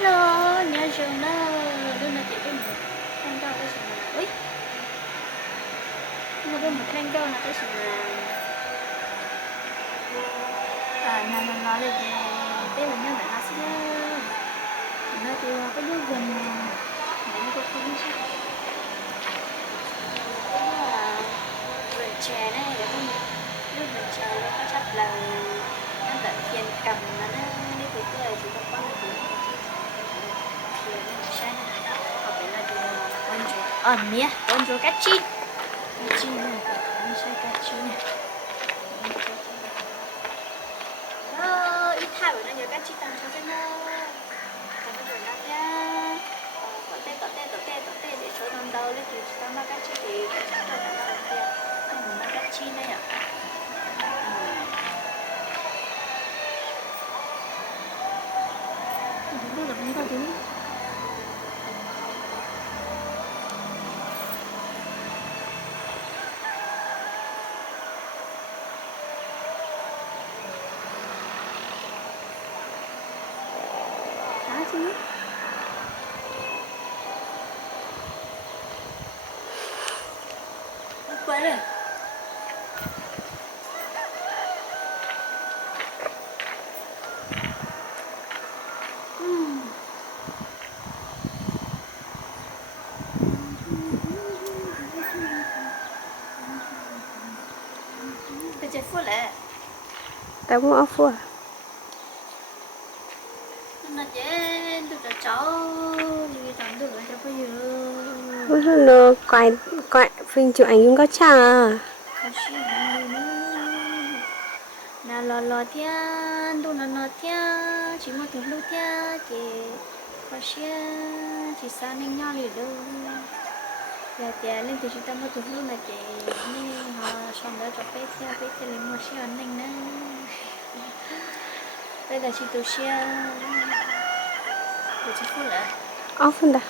Hello, nhớ trường đó. Đứa nào chị có một thanh cao tới sừng nào. Úi, nó có một thanh cao là tới sừng nào. Nào nó nói là gì? Bé là nhớ bạn nó xí nhớ. Nó thì có đứa gần mà. Nó có không biết sao. Vườn chè này, để không đứa vườn chè nó có chắc là nó tận tiền cầm mà nó đi từ từ chỉ có con là gì. Mía, bonjour Cachi. Cachi này, mình sai Cachi này. Ít thay bởi nó nhớ Cachi tăng cho cái nó. Còn bây giờ nó nhá. Tỏ tê để số năm đầu lên thì tao mà Cachi thì chắc là nó là kia. Nó Cachi này ạ. Chúng ta gặp những cái thứ. Chứ quên rồi. Cái chết phút lệ. Tao muốn ốc à? Nó chết, tôi cho cháu gì chẳng được cho bây giờ. Ôi nó quay phim chụp ảnh cũng có chả à? Nà lò thiên, tôi lò thiên, chỉ một thứ lúc thiên kì khó xia, chỉ xa nên nhau liền đâu. Giờ tiền lên từ chúng ta một thứ lúc này kì nên họ xong đó cho bé theo lên một xia anh nên nè. Đây là chỉ tôi xia, tôi chỉ phút lại. Ốc phân đã.